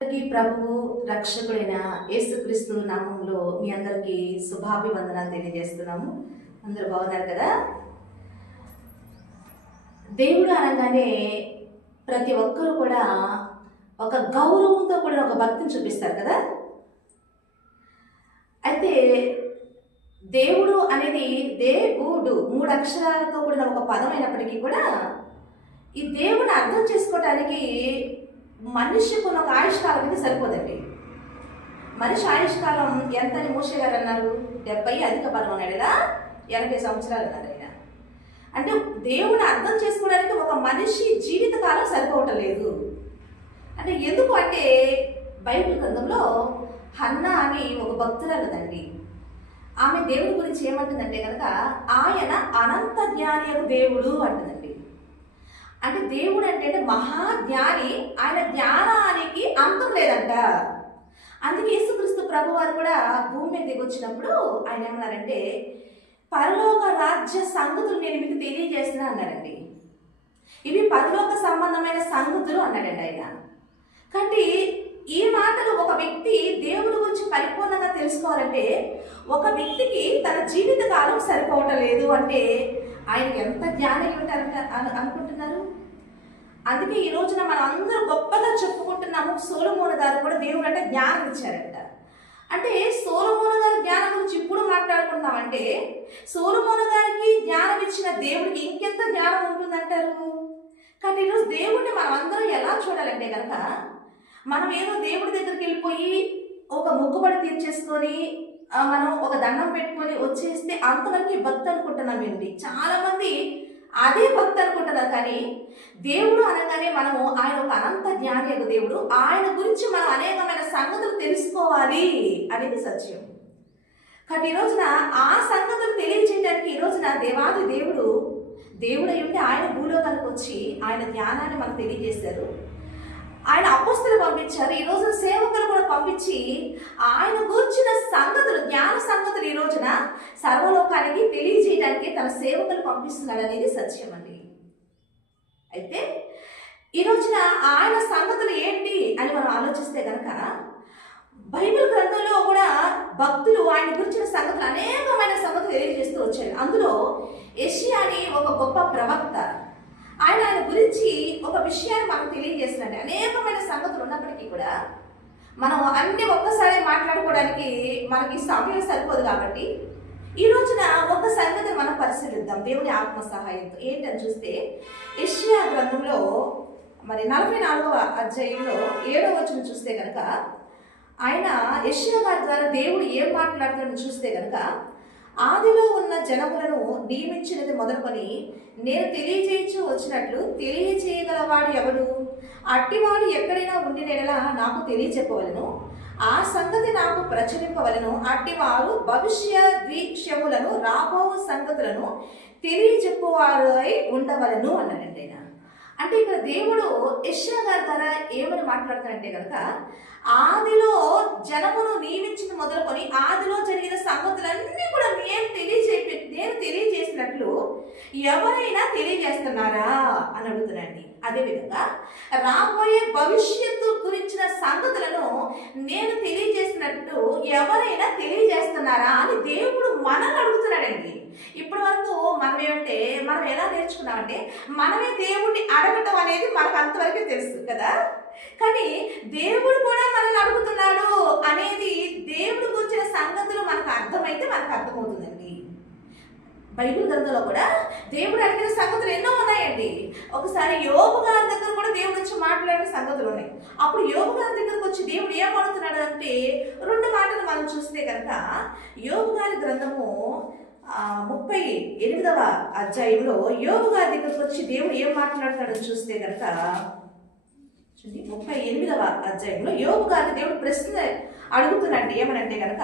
ప్రభువు రక్షకుడైన యేసుక్రీస్తు నామంలో మీ అందరికీ శుభాభివందనాలు తెలియజేస్తున్నాము. అందరూ బాగున్నారు కదా? దేవుడు అనగానే ప్రతి ఒక్కరు కూడా ఒక గౌరవంతో కూడిన ఒక భక్తిని చూపిస్తారు కదా. అయితే దేవుడు అనేది దేవుడు 3 అక్షరాలతో కూడిన ఒక పదం అయినప్పటికీ కూడా ఈ దేవుని అర్థం చేసుకోవటానికి మనిషికి ఉన్న ఒక ఆయుష్కాలం అయితే సరిపోదండి. మనిషి ఆయుష్కాలం ఎంత అని మూషే గారు అన్నారు? 70 అధిక బలం అన్నాడు కదా, 80 సంవత్సరాలు అన్నారు ఆయన. అంటే దేవుని అర్థం చేసుకోవడానికి ఒక మనిషి జీవితకాలం సరిపోవటం లేదు. అంటే ఎందుకు అంటే బైబిల్ గ్రంథంలో హన్నా అని ఒక భక్తురాలదండి. ఆమె దేవుడి గురించి ఏమంటుందంటే కనుక ఆయన అనంత జ్ఞాని దేవుడు అంటుందండి. అంటే దేవుడు అంటే మహాజ్ఞాని, ఆయన జ్ఞానానికి అంతం లేదంట. అందుకే యేసుక్రీస్తు ప్రభు వారు కూడా భూమి మీద దిగొచ్చినప్పుడు ఆయన ఏమన్నారంటే పరలోక రాజ్య సంగతులు నేను మీకు తెలియజేస్తున్నా అన్నారండి. ఇవి పరలోక సంబంధమైన సంగతులు అన్నాడండి ఆయన. కాబట్టి ఈ మాటలు ఒక వ్యక్తి దేవుడి గురించి పరిపూర్ణంగా తెలుసుకోవాలంటే ఒక వ్యక్తికి తన జీవిత కాలం సరిపోవటం లేదు అంటే ఆయనకి ఎంత జ్ఞానం ఉంటారంట అనుకుంటున్నారు. అందుకే ఈ రోజున మనం అందరూ గొప్పగా చెప్పుకుంటున్నాము. సొలొమోను గారు కూడా దేవుడు అంటే జ్ఞానం ఇచ్చారంట. అంటే సొలొమోను గారి జ్ఞానం గురించి ఇప్పుడు మాట్లాడుకుంటున్నామంటే సొలొమోను గారికి జ్ఞానం ఇచ్చిన దేవుడికి ఇంకెంత జ్ఞానం ఉంటుందంటారు. కానీ ఈరోజు దేవుడిని మనం అందరం ఎలా చూడాలంటే కనుక మనం ఏదో దేవుడి దగ్గరికి వెళ్ళిపోయి ఒక మొక్కుబడి తీర్చేసుకొని మనం ఒక దండం పెట్టుకొని వచ్చేస్తే అంతవరకు భక్తి అనుకుంటున్నాం ఏంటి. చాలా మంది అదే భక్తి అనుకుంటున్నారు. కానీ దేవుడు అనగానే మనము ఆయన ఒక అనంత జ్ఞాని దేవుడు, ఆయన గురించి మనం అనేకమైన సంగతులు తెలుసుకోవాలి అనేది సత్యం. కాబట్టి ఈ రోజున ఆ సంగతులు తెలియజేయడానికి ఈ రోజున దేవాది దేవుడు అయి ఉంటే ఆయన భూలోకానికి వచ్చి ఆయన జ్ఞానాన్ని మనకు తెలియజేశారు. ఆయన అపోస్తలు పంపించారు. ఈ రోజున సేవకులు కూడా పంపించి ఆయన కూర్చిన సంగతులు, జ్ఞాన సంగతులు ఈ రోజున సర్వలోకానికి తెలియజేయడానికి తన సేవకులు పంపిస్తున్నాడు అనేది సత్యం అండి. అయితే ఈ రోజున ఆయన సంగతులు ఏంటి అని మనం ఆలోచిస్తే కనుక బైబిల్ గ్రంథంలో కూడా భక్తులు ఆయన గురించిన సంగతులు అనేకమైన సంగతులు తెలియజేస్తూ వచ్చారు. అందులో యెషయా అని ఒక గొప్ప ప్రవక్త ఆయన గురించి ఒక విషయాన్ని మనకు తెలియజేస్తున్నాడు. అనేకమైన సంగతులు ఉన్నప్పటికీ కూడా మనం అన్ని ఒక్కసారి మాట్లాడుకోవడానికి మనకి సమయం సరిపోదు. కాబట్టి ఈ రోజున ఒక సంగతిని మనం పరిశీలిద్దాం దేవుని ఆత్మ సహాయంతో. ఏంటని చూస్తే యెషయా గ్రంథంలో మరి 44వ అధ్యాయంలో 7వ వచనం చూస్తే కనుక ఆయన యెషయా గారి ద్వారా దేవుడు ఏం మాట్లాడుతాడో చూస్తే కనుక ఆదిలో ఉన్న జనములను నియమించినది మొదలుకొని నేను తెలియజేయచ్చు వచ్చినట్లు తెలియజేయగలవాడు ఎవడు? అట్టివాడు ఎక్కడైనా ఉండినలా నాకు తెలియచెప్పవలను, ఆ సంగతి నాకు ప్రచురింపవలను. అట్టివారు భవిష్య ద్విక్షములను రాబో సంగతులను తెలియచెప్పువారు అయి ఉండవలను అన్నాడండి ఆయన. అంటే ఇక్కడ దేవుడు యెషయా గారి ద్వారా ఏమని మాట్లాడతాడంటే కనుక ఆదిలో జనమును నియమించింది మొదలుకొని ఆదిలో జరిగిన సంగతులన్నీ కూడా నేను తెలియజేసినట్లు ఎవరైనా తెలియజేస్తున్నారా అని అడుగుతున్నాండి. అదేవిధంగా రాబోయే భవిష్యత్తు గురించిన సంగతులను నేను తెలియజేసినట్టు ఎవరైనా తెలియజేస్తున్నారా అని దేవుడు మనల్ని అడుగుతున్నాడండి. ఇప్పటి వరకు మనం ఎలా నేర్చుకున్నామంటే మనమే దేవుడిని అడగటం అనేది మనకు అంతవరకే తెలుసు కదా. కానీ దేవుడు కూడా మనల్ని అడుగుతున్నాడు అనేది దేవుడు గురించిన సంగతులు మనకు అర్థమైతే మనకు అర్థమవుతుందండి. బైబిల్ గ్రంథంలో కూడా దేవుడు అడిగిన సంగతులు ఎన్నో ఉన్నాయండి. ఒకసారి యోబు గారి దగ్గర కూడా దేవుడు వచ్చి మాట్లాడిన సంగతులు ఉన్నాయి. అప్పుడు యోబు గారి దగ్గరకు వచ్చి దేవుడు ఏం అడుగుతున్నాడు అంటే 2 మాటలు మనం చూస్తే కనుక యోబు గారి గ్రంథము 38వ అధ్యాయంలో యోబు గారి దగ్గరకు వచ్చి దేవుడు ఏం మాట్లాడుతున్నాడని చూస్తే కనుక 38వ అధ్యాయంలో యోబు గారి దేవుడు ప్రశ్న అడుగుతున్నాడు. ఏమనంటే కనుక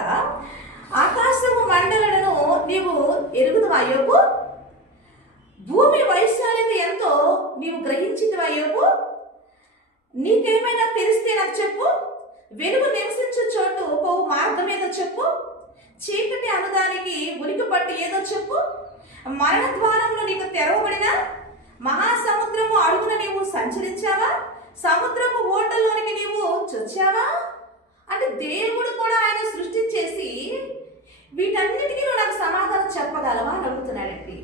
ఆకాశము మండలను నీవు ఎరుగుదువా యోబు? భూమి వైశాల్యత ఎంతో నీవు గ్రహించితివా యోబు? నీకేమైనా తెలిస్తే నాకు చెప్పు. వెలుగు నివసించే చోటు పోవు మార్గం ఏదో చెప్పు. చీకటి అనుదానికి ఉనికి పట్టు ఏదో చెప్పు. మరణ ద్వారంలో నీకు తెరవబడిన మహాసముద్రము అడుగున నీవు సంచరించావా? సముద్రపు ఓటల్లోనికి నీవు చొచ్చావా? అంటే దేవుడు కూడా ఆయన సృష్టించేసి వీటన్నిటికీ నువ్వు నాకు సమాధానం చెప్పగలవా అని అడుగుతున్నాడండి.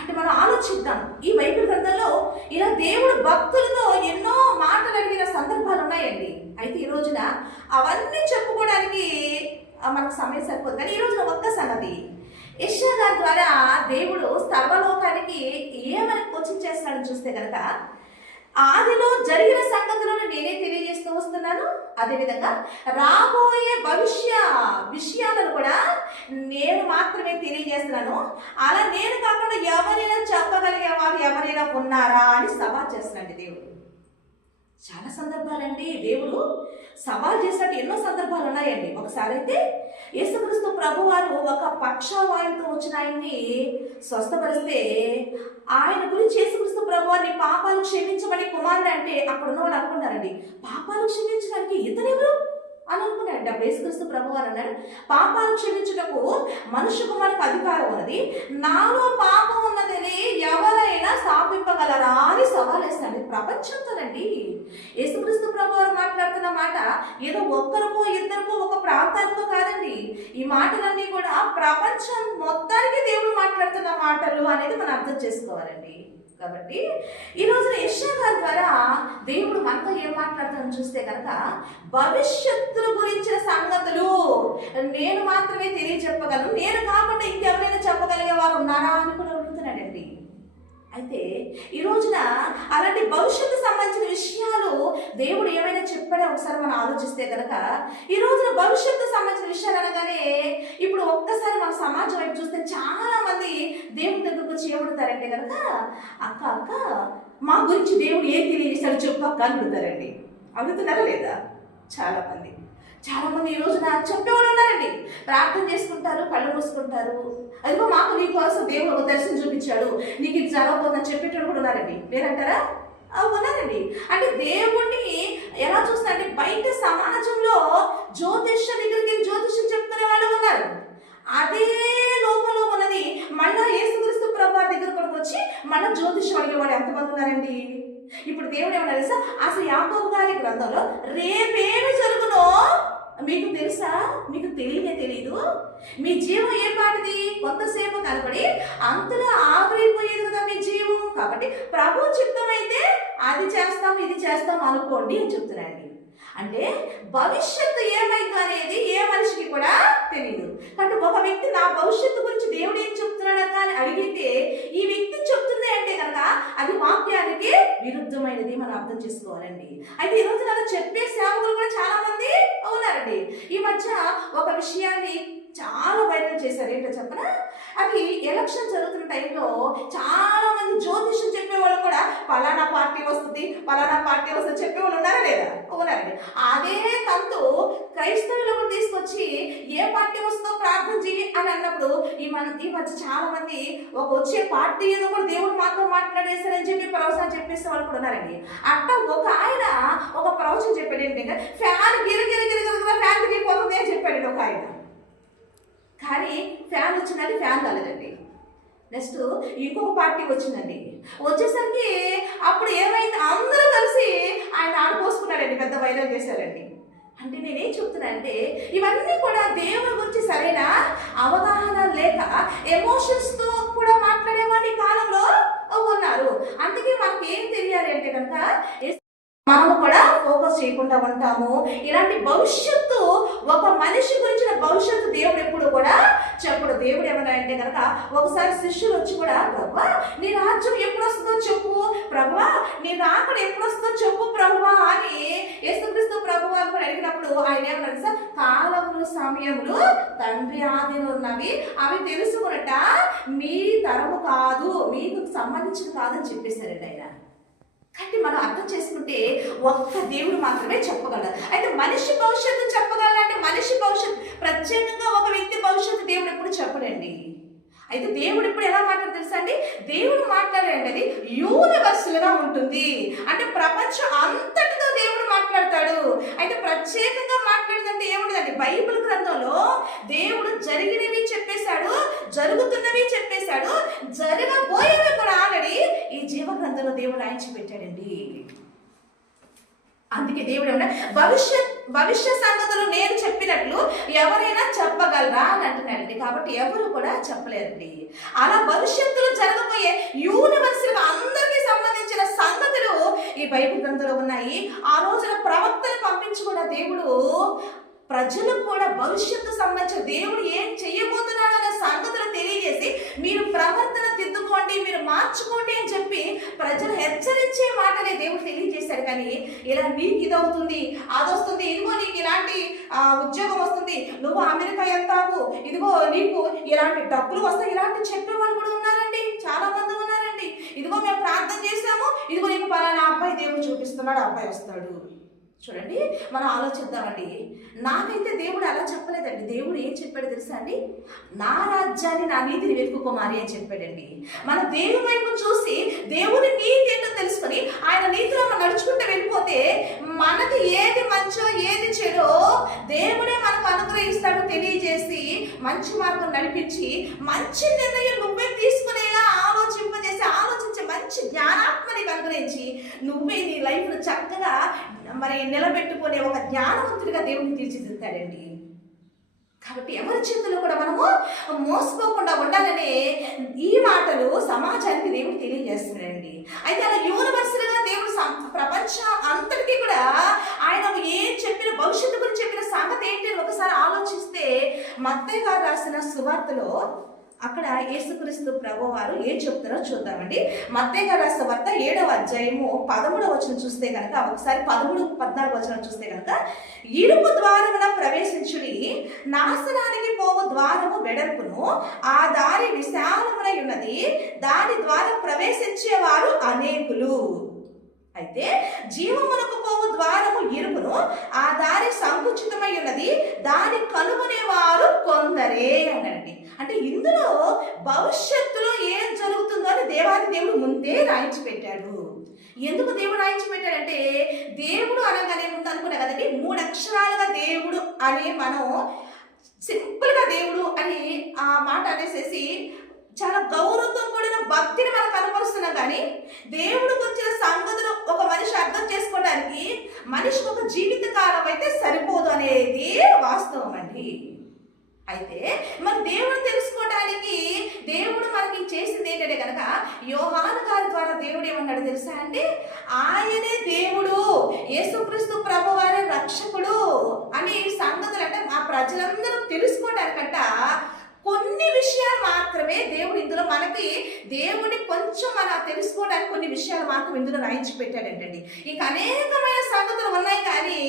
అంటే మనం ఆలోచిద్దాం, ఈ బైబిల్ గ్రంథంలో ఇలా దేవుడు భక్తులతో ఎన్నో మాటలు అడిగిన సందర్భాలు ఉన్నాయండి. అయితే ఈ రోజున అవన్నీ చెప్పుకోవడానికి మనకు సమయం సరిపోదు. కానీ ఈ రోజున ఒక్క సంగతి, యెషయా గారి ద్వారా దేవుడు సర్వలోకానికి ఏమని కోచింగ్ చేస్తున్నాడని చూస్తే కనుక, ఆదిలో జరిగిన సంగతులను నేనే తెలియజేస్తూ వస్తున్నాను, అదేవిధంగా రాబోయే భవిష్య విషయాలను కూడా నేను మాత్రమే తెలియజేస్తున్నాను. అలా నేను కాకుండా ఎవరైనా చెప్పగలిగే వారు ఎవరైనా ఉన్నారా అని సవాల్ చేస్తున్నాడు దేవుడు. చాలా సందర్భాలండి దేవుడు సవాల్ చేసినట్టు ఎన్నో సందర్భాలు ఉన్నాయండి. ఒకసారి అయితే యేసుక్రీస్తు ప్రభువారు ఒక పక్షవాయువుతో వచ్చిన ఆయన్ని స్వస్థపరిస్తే, ఆయన గురించి యేసుక్రీస్తు ప్రభువారిని పాపాలు క్షమించమని కుమారుడు అంటే అక్కడ ఉన్న వాళ్ళు అనుకున్నారండి, పాపాలు క్షమించడానికి ఇతనెవరు అని అనుకున్నాడు. అప్పుడు యేసుక్రీస్తు ప్రభువారు అన్నాడు, పాపాలు క్షమించుటకు మనుష్య కుమారునికి అధికారం ఉన్నది, నాలో పాపం ఉన్నదని ఎవరైనా స్థాపింపగలరా అని సవాల్ వేస్తాడు. ప్రపంచంతోనండి యేసుక్రీస్తు ప్రభువారు మాట్లాడుతున్న మాట ఏదో ఒక్కరికో ఇద్దరికో ఒక ప్రాంతానికో కాదండి. ఈ మాటలన్నీ కూడా ప్రపంచం మొత్తానికి దేవుడు మాట్లాడుతున్న మాటలు అనేది మనం అర్థం చేసుకోవాలండి. కాబట్టి ఈ రోజున యెషయా గారి ద్వారా దేవుడు మనతో ఏం మాట్లాడుతాడని చూస్తే కనుక, భవిష్యత్తుల గురించిన సంగతులు నేను మాత్రమే తెలియజెప్పగలను, నేను కాకుండా ఇంకెవరైనా చెప్పగలిగే వారు ఉన్నారా అని కూడా అడుగుతున్నాడండి. అయితే ఈ రోజున అలాంటి భవిష్యత్తు సంబంధించిన విషయాలు దేవుడు ఏమైనా చెప్పాడో ఒకసారి మనం ఆలోచిస్తే కనుక, ఈ రోజున భవిష్యత్తు సంబంధించిన విషయాలు అనగానే ఇప్పుడు ఒక్కసారి మన సమాజం వైపు చూస్తే చాలా మంది దేవుడి దగ్గరకు వచ్చి ఏమడుతారంటే కనుక, అక్క అక్క మా గురించి దేవుడు ఏం తెలియజేశాడు చెప్పు అక్క అని అడుగుతారండి. అడుగుతున్నారా లేదా? చాలా మంది ఈ రోజున చెప్పేవాళ్ళు ఉన్నారండి. ప్రార్థన చేసుకుంటారు, కళ్ళు మూసుకుంటారు, అదిగో మాకు నీ కోసం దేవుడు దర్శనం చూపించాడు, నీకు ఇది జరగబోతుందని చెప్పేటోళ్ళు కూడా ఉన్నారండి. లేరంటారా? ఉన్నారండి. అంటే దేవుణ్ణి ఎలా చూస్తున్నారంటే, బయట సమాజంలో జ్యోతిష్య దగ్గరికి జ్యోతిష్యం చెప్తున్న వాళ్ళు ఉన్నారు. అదే లోకంలో ఉన్నది మళ్ళా యేసుక్రీస్తు ప్రభువారి దగ్గరకు వచ్చి మళ్ళా జ్యోతిష్యం అడిగేవాడు ఎంతమంది ఉన్నారండి. ఇప్పుడు దేవుడు ఏమన్నా తెలుసా, అసలు యాకోబు గారి గ్రంథంలో రేపేమి జరుగునో మీకు తెలుసా? మీకు తెలియదు. మీ జీవం ఏ పాటిది? కొంతసేపు కనపడి అంతలో ఆవిరైపోయేది కదా మీ జీవం. కాబట్టి ప్రభు చిత్తమైతే అది చేస్తాం ఇది చేస్తాం అనుకోండి అని చెప్తున్నాడు. అంటే భవిష్యత్తు ఏమైంది అనేది ఏ మనిషికి కూడా తెలియదు. కాబట్టి ఒక వ్యక్తి నా భవిష్యత్తు గురించి దేవుడు ఏం చెప్తున్నాడు అని అడిగితే, ఈ వ్యక్తి చెప్తుంది అంటే కనుక అది వాక్యానికి విరుద్ధమైనది మనం అర్థం చేసుకోవాలండి. అయితే ఈ రోజు అలా చెప్పే సేవకులు కూడా చాలా మంది ఉన్నారండి. ఈ మధ్య ఒక విషయాన్ని చాలా వైరల్ చేశారు. ఏంటో చెప్పనా, అది ఎలక్షన్ జరుగుతున్న టైంలో చాలా మంది జ్యోతిష్యం చెప్పేవాళ్ళు కూడా పలానా పార్టీ వస్తుంది చెప్పేవాళ్ళు ఉన్నారా లేదా? ఉన్నారండి. అదే తంతు క్రైస్తవులు కూడా తీసుకొచ్చి ఏ పార్టీ వస్తుందో ప్రార్థన చేయి అని అన్నప్పుడు ఈ మధ్య చాలా మంది ఒక వచ్చే పార్టీ ఏదో కూడా దేవుడు మాతో మాట్లాడేశారని చెప్పి ప్రవచనం చెప్పేసే వాళ్ళు కూడా ఉన్నారండి. అట్ట ఒక ఆయన ఒక ప్రవచనం చెప్పాడు ఏంటంటే, ఫ్యాన్ ఫ్యాన్ తిరిగిపోతుంది అని చెప్పాడు ఒక ఆయన. కానీ ఫ్యాన్ వచ్చిందంటే ఫ్యాన్ కాలేదండి. నెక్స్ట్ ఇంకొక పార్టీ వచ్చిందండి. వచ్చేసరికి అప్పుడు ఏమైంది, అందరూ కలిసి ఆయన ఆడిపోసుకున్నాడండి, పెద్ద వైరల్ చేశారండి. అంటే నేనేం చెప్తున్నా అంటే, ఇవన్నీ కూడా దేవుని గురించి సరైన అవగాహన లేక ఎమోషన్స్తో కూడా మాట్లాడేవాళ్ళు ఈ కాలంలో ఉన్నారు. అందుకే మనకి ఏం తెలియాలి అంటే కనుక, మనము కూడా ఫోకస్ చేయకుండా ఉంటాము. ఇలాంటి భవిష్యత్తు, ఒక మనిషి గురించిన భవిష్యత్తు దేవుడు ఎప్పుడు కూడా చెప్పడు. దేవుడు ఏమన్నా అంటే కనుక, ఒకసారి శిష్యులు వచ్చి కూడా, ప్రభువా నీ రాజ్యం ఎప్పుడు వస్తుందో చెప్పు, ప్రభువా నీ రాకడ ఎప్పుడు వస్తుందో చెప్పు ప్రభువా అని యేసుక్రీస్తు ప్రభువారు కూడా అడిగినప్పుడు ఆయన ఏమన్నారు సార్, కాలములు సమయములు తండ్రి ఆదిలో ఉన్నవి, అవి తెలుసుకున్నట మీ తరము కాదు, మీకు సంబంధించిన కాదని చెప్పేశారండి ఆయన. కాబట్టి మనం అర్థం చేసుకుంటే ఒక్క దేవుడు మాత్రమే చెప్పగలరు. అయితే మనిషి భవిష్యత్తు చెప్పగలంటే, మనిషి భవిష్యత్తు ప్రత్యేకంగా ఒక వ్యక్తి భవిష్యత్తు దేవుడు ఎప్పుడు చెప్పడండి. అయితే దేవుడు ఇప్పుడు ఎలా మాట్లాడు తెలుసా అండి, దేవుడు మాట్లాడేది యూనివర్సల్గా ఉంటుంది. అంటే ప్రపంచం అంతటితో దేవుడు మాట్లాడతాడు. అయితే ప్రత్యేకంగా మాట్లాడేదంటే ఏముండదండి, బైబిల్ గ్రంథంలో దేవుడు జరిగినవి చెప్పేశాడు, జరుగుతున్నవి చెప్పేశాడు, జరగబోయేవి కూడా ఆల్రెడీ ఈ జీవ గ్రంథంలో దేవుడు రాయించి పెట్టాడండి. అందుకే దేవుడు ఏమన్నా భవిష్య సంగతులు నేను చెప్పినట్లు ఎవరైనా చెప్పగలరా అని అంటున్నాడండి. కాబట్టి ఎవరు కూడా చెప్పలేరండి. అలా భవిష్యత్తులో జరగబోయే యూనివర్సల్ అందరికీ సంబంధించిన సంగతులు ఈ బైబిల్ గ్రంథంలో ఉన్నాయి. ఆ రోజున ప్రవక్తను పంపించి కూడా దేవుడు ప్రజలకు కూడా భవిష్యత్తు సంబంధించిన దేవుడు ఏం చెయ్యబోతున్నాడు అనే సంగతులు తెలియజేసి మీరు ప్రవర్తన దిద్దుకోండి, మీరు మార్చుకోండి అని చెప్పి ప్రజలు హెచ్చరించే మాటలే దేవుడు తెలియజేశాడు. కానీ ఇలా నీకు ఇది అవుతుంది, అది వస్తుంది, ఇదిగో నీకు ఇలాంటి ఉద్యోగం వస్తుంది, నువ్వు అమెరికా వెళ్తావు, ఇదిగో నీకు ఇలాంటి డబ్బులు వస్తాయి, ఇలాంటి చెప్పే వాళ్ళు కూడా ఉన్నారండి, చాలా మంది ఉన్నారండి. ఇదిగో మేము ప్రార్థన చేశాము, ఇదిగో నీకు పలానా అబ్బాయి దేవుడు చూపిస్తున్నాడు, అబ్బాయి వస్తాడు. చూడండి, మనం ఆలోచిద్దామండి. నాకైతే దేవుడు అలా చెప్పలేదండి. దేవుడు ఏం చెప్పాడు తెలుసా అండి? నా రాజ్యాన్ని, నా నీతిని వెతుకుకోమారి అని చెప్పాడండి. మన దేవుని వైపు చూసి దేవుని నీతి ఏంటో తెలుసుకొని ఆయన నీతిలో మనం నడుచుకుంటూ వెళ్ళిపోతే మనకి ఏది మంచో ఏది చెడో దేవుడే మనకు అనుగ్రహిస్తాడు తెలియజేసి మంచి మార్గం నడిపించి మంచి నిర్ణయం నువ్వే తీసుకునేలా ఆలోచించే మంచి జ్ఞానాత్మని అనుగ్రహించి నువ్వే నీ లైఫ్ను చక్కగా నిలబెట్టుకునే ఒక జ్ఞానవంతుడిగా దేవుడిని తీర్చిదిద్దుతాడండి. కాబట్టి ఎవరి చేతుల్లో కూడా మనము మోసపోకుండా ఉండాలనే ఈ మాటలు సమాజానికి దేవుడు తెలియజేస్తున్నాడండి. అయితే అలా యూనివర్సల్గా దేవుడు ప్రపంచం అంతటికీ కూడా ఆయన ఏం చెప్పిన భవిష్యత్తు గురించి చెప్పిన సంగతి ఏంటి అని ఒకసారి ఆలోచిస్తే మత్తయి గారు రాసిన సువార్తలో అక్కడ యేసుక్రీస్తు ప్రభువారు ఏం చెప్తారో చూద్దామండి. మత్తయి గారు రాసిన వార్త 7వ అధ్యాయము 13వ వచనం చూస్తే కనుక, ఒకసారి 13-14 వచనం చూస్తే కనుక, ఇరుపు ద్వారమున ప్రవేశించుడి, నాశనానికి పోవు ద్వారము వెడల్పును, ఆ దారి విశాలమునై ఉన్నది, దాని ద్వారా ప్రవేశించేవారు అనేకులు. అయితే జీవమునకు పోవు ద్వారము ఇరుకును, ఆ దారి సంకుచితమై ఉన్నది, దాని కనుగొనేవారు కొందరే అన్నాడండి. అంటే ఇందులో భవిష్యత్తులో ఏం జరుగుతుందో అని దేవాది దేవుడు ముందే రాయించి పెట్టాడు. ఎందుకు దేవుడు రాయించి పెట్టాడంటే, దేవుడు అనగానే ముందు అనుకున్నా కదండి, 3 అక్షరాలుగా దేవుడు అని మనం సింపుల్గా దేవుడు అని ఆ మాట అనేసేసి చాలా గౌరవంతో కూడిన భక్తిని మనం కనపరుస్తున్నాం. కానీ దేవుడికి వచ్చిన సంగతులు ఒక మనిషి అర్థం చేసుకోవడానికి మనిషికి ఒక జీవిత కాలం అయితే సరిపోదు అనేది వాస్తవం అండి. అయితే మన దేవుడు తెలుసుకోవడానికి దేవుడు మనకి చేసింది ఏంటంటే కనుక, యోహాను గారి ద్వారా దేవుడు ఏమన్నాడు తెలుసా అండి? ఆయనే దేవుడు, యేసుక్రీస్తు ప్రభువారే రక్షకుడు అని సంగతులు అంటే ఆ ప్రజలందరూ తెలుసుకోవడానికంట కొన్ని విషయాలు మాత్రమే దేవుడు ఇందులో మనకి దేవుడిని కొంచెం మనం తెలుసుకోవడానికి కొన్ని విషయాలు మాత్రం ఇందులో రాయించి పెట్టాడంటండి. ఇంకా అనేకమైన సంగతులు ఉన్నాయి, కానీ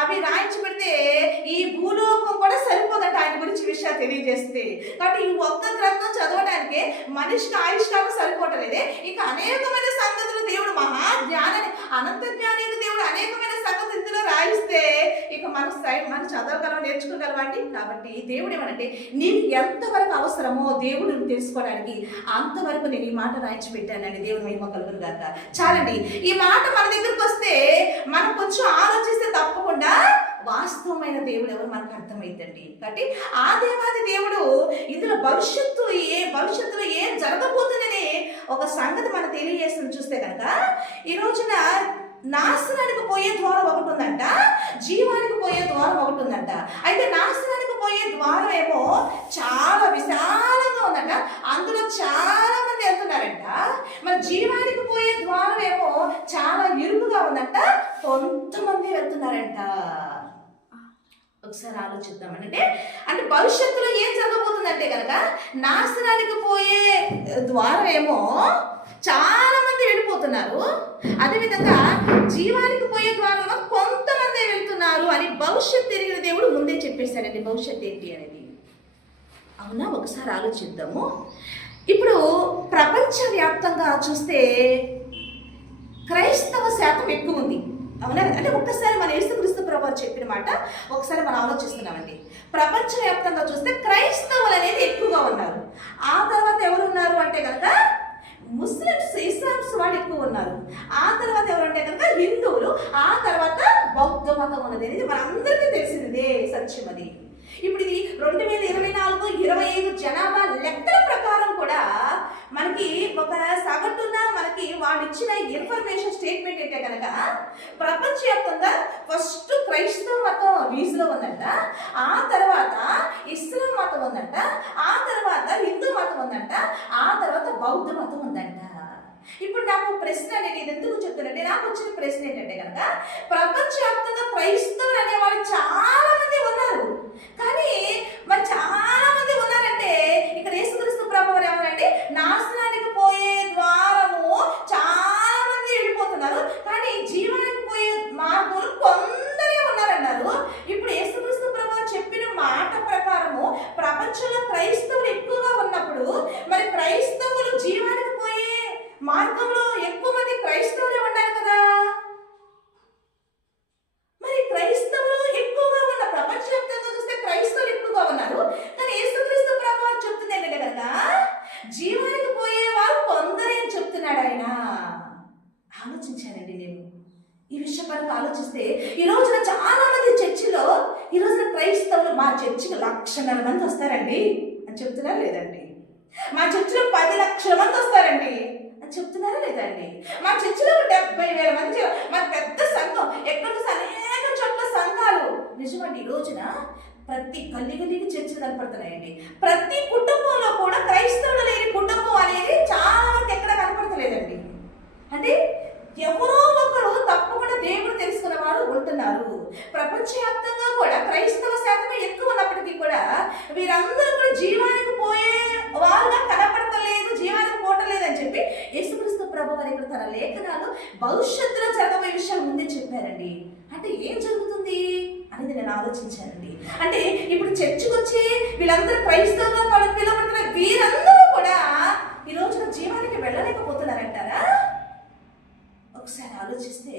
అవి రాయించి పెడితే ఈ భూలోకం కూడా సరిపోదట ఆయన గురించి విషయాలు తెలియజేస్తే. కాబట్టి ఈ ఒక్క గ్రంథం చదవడానికే మనిషికి ఆయుష్కాలం సరిపోవట్లేదే. ఇంకా అనేకమైన సంగతులు దేవుడు మహా జ్ఞానాన్ని, అనంత జ్ఞాని దేవుడు అనేకమైన సంగతులు ఇందులో రాయిస్తే ఇక మనం చదవగలం, నేర్చుకోగలమండి. కాబట్టి దేవుడు ఏమనంటే, నీకు ఎంతవరకు అవసరమో దేవుడిని తెలుసుకోవడానికి అంతవరకు నేను ఈ మాట రాయించి పెట్టానండి. దేవుని మహిమ కలుగును గాక. చాలండి, ఈ మాట మన దగ్గరకు వస్తే మనం కొంచెం ఆలోచిస్తే తప్పకుండా వాస్తవమైన దేవుడు ఎవరు మనకు అర్థమైందండి. కాబట్టి ఆ దేవాది దేవుడు ఇందులో భవిష్యత్తులో ఏం జరగబోతుందని ఒక సంగతి మనం తెలియజేస్తుంది. చూస్తే కనుక ఈ రోజున నాశనానికి పోయే ద్వారం ఒకటి ఉందంట, జీవానికి పోయే ద్వారం ఒకటి ఉందంట. అయితే నాశనానికి పోయే ద్వారం ఏమో చాలా విశాలంగా ఉందంట, అందులో చాలా మంది వెళ్తున్నారంట. మరి జీవానికి పోయే ద్వారం ఏమో చాలా ఇరుకుగా ఉందంట, కొంతమంది వెళ్తున్నారంట. ఒకసారి ఆలోచిద్దామంటే, అంటే భవిష్యత్తులో ఏం జరగబోతుందంటే కనుక, నాశనానికి పోయే ద్వారం ఏమో చాలా మంది వెళ్ళిపోతున్నారు, అదేవిధంగా జీవానికి పోయే ద్వారంలో కొంతమంది వెళ్తున్నారు అని భవిష్యత్తు తిరిగిన దేవుడు ముందే చెప్పేశాడండి. భవిష్యత్తు ఏంటి అనేది అవునా? ఒకసారి ఆలోచిద్దాము. ఇప్పుడు ప్రపంచవ్యాప్తంగా చూస్తే క్రైస్తవ శాతం ఎక్కువ ఉంది, అవునా? అంటే ఒక్కసారి మన యేసుక్రీస్తు ప్రభువు చెప్పిన మాట ఒకసారి మనం ఆలోచిస్తున్నామండి. ప్రపంచవ్యాప్తంగా చూస్తే క్రైస్తవులు అనేది ఎక్కువగా ఉన్నారు. ఆ తర్వాత ఎవరున్నారు అంటే కనుక ముస్లిమ్స్, ఇస్లామ్స్ వాళ్ళు ఎక్కువ ఉన్నారు. ఆ తర్వాత ఎవరంటే కనుక హిందువులు, ఆ తర్వాత బౌద్ధ మతం ఉన్నది. ఇది మనందరికీ తెలిసిందే సత్యం అది. ఇప్పుడు ఇది 2024-25 జనాభా లెక్కల ప్రకారం కూడా మనకి ఒక సగటున మనకి వాళ్ళు ఇచ్చిన ఇన్ఫర్మేషన్ స్టేట్మెంట్ ఏంటే కనుక ప్రపంచవ్యాప్తంగా ఫస్ట్ క్రైస్తవ మతం లీజులో ఉందంట, ఆ తర్వాత ఇస్లాం మతం ఉందంట, ఆ తర్వాత హిందూ మతం ఉందంట, ఆ తర్వాత బౌద్ధ మతం ఉందంట. ఇప్పుడు నాకు ప్రశ్న అనేది ఇది ఎందుకు చెప్తానంటే, నాకు వచ్చిన ప్రశ్న ఏంటంటే కనుక ప్రపంచవ్యాప్తంగా క్రైస్తవులు అనేవాళ్ళు చాలా మంది ఉన్నారు, కానీ మరి చాలా మంది ఉన్నారంటే ఇక్కడ యేసుక్రీస్తు ప్రభువారు ఏమన్నారంటే నాశనానికి పోయే ద్వారము చాలా మంది వెళ్ళిపోతున్నారు, కానీ జీవనానికి పోయే మార్గంలో కొందరే ఉన్నారన్నారు. ఇప్పుడు యేసుక్రీస్తు ప్రభువారు చెప్పిన మాట ప్రకారము ప్రపంచంలో క్రైస్తవులు ఎక్కువగా ఉన్నప్పుడు మరి క్రైస్తవులు జీవానికి పోయే మార్గంలో ఎక్కువ మంది క్రైస్తవులే ఉండాలి కదా. మరి క్రైస్తవులు ఎక్కువగా ఉన్న ప్రపంచవ్యాప్తంగా చూస్తే క్రైస్తవులు ఎక్కువగా ఉన్నారు, కానీ యేసుక్రీస్తు ప్రభువారు చెప్తుంది ఏంటంటే కనుక జీవానికి పోయేవారు కొందరే అని చెప్తున్నాడు ఆయన. ఆలోచించానండి నేను ఈ విషయం పరంగా ఆలోచిస్తే, ఈ రోజున చాలా మంది చర్చిలో ఈ రోజున క్రైస్తవులు మా చర్చికి 1,00,000 మంది వస్తారండి అని చెప్తున్నారా లేదండి? మా చర్చిలో 10 లక్షల మంది వస్తారండి అని చెప్తున్నారా లేదండి? మా చర్చిలో 70,000 మంది, మన పెద్ద సంఘం, ఎక్కడ అనేక చోట్ల సంఘాలు. నిజమండి, ఈ రోజున ప్రతి గల్లికి చర్చలు కనపడుతున్నాయండి. ప్రతి కుటుంబంలో కూడా క్రైస్తవులు లేని కుటుంబం అనేది చాలా మంది ఎక్కడ కనపడతలేదండి. అంటే ఎవరో ఒకరు తప్పకుండా దేవుడు తెలుసుకున్న వారు ఉంటున్నారు. ప్రపంచవ్యాప్తంగా కూడా క్రైస్తవ శాతమే ఎక్కువ ఉన్నప్పటికీ కూడా వీరందరూ కూడా జీవానికి పోయే వారుగా కనపడతలేదు, జీవానికి పోవటలేదు అని చెప్పి యేసుక్రీస్తు ప్రభువారు ఇక్కడ తన లేఖనాలు భవిష్యత్తులో జరగబోయే విషయాలు ముందే చెప్పారండి. అంటే ఏం జరుగుతుంది అనేది నేను ఆలోచించానండి. అంటే ఇప్పుడు చర్చికి వచ్చి వీళ్ళందరూ క్రైస్తవులుగా పిలువబడుతున్న వీరందరూ కూడా ఈ రోజున జీవానికి వెళ్ళలేకపోతున్నారంటారా? ఒకసారి ఆలోచిస్తే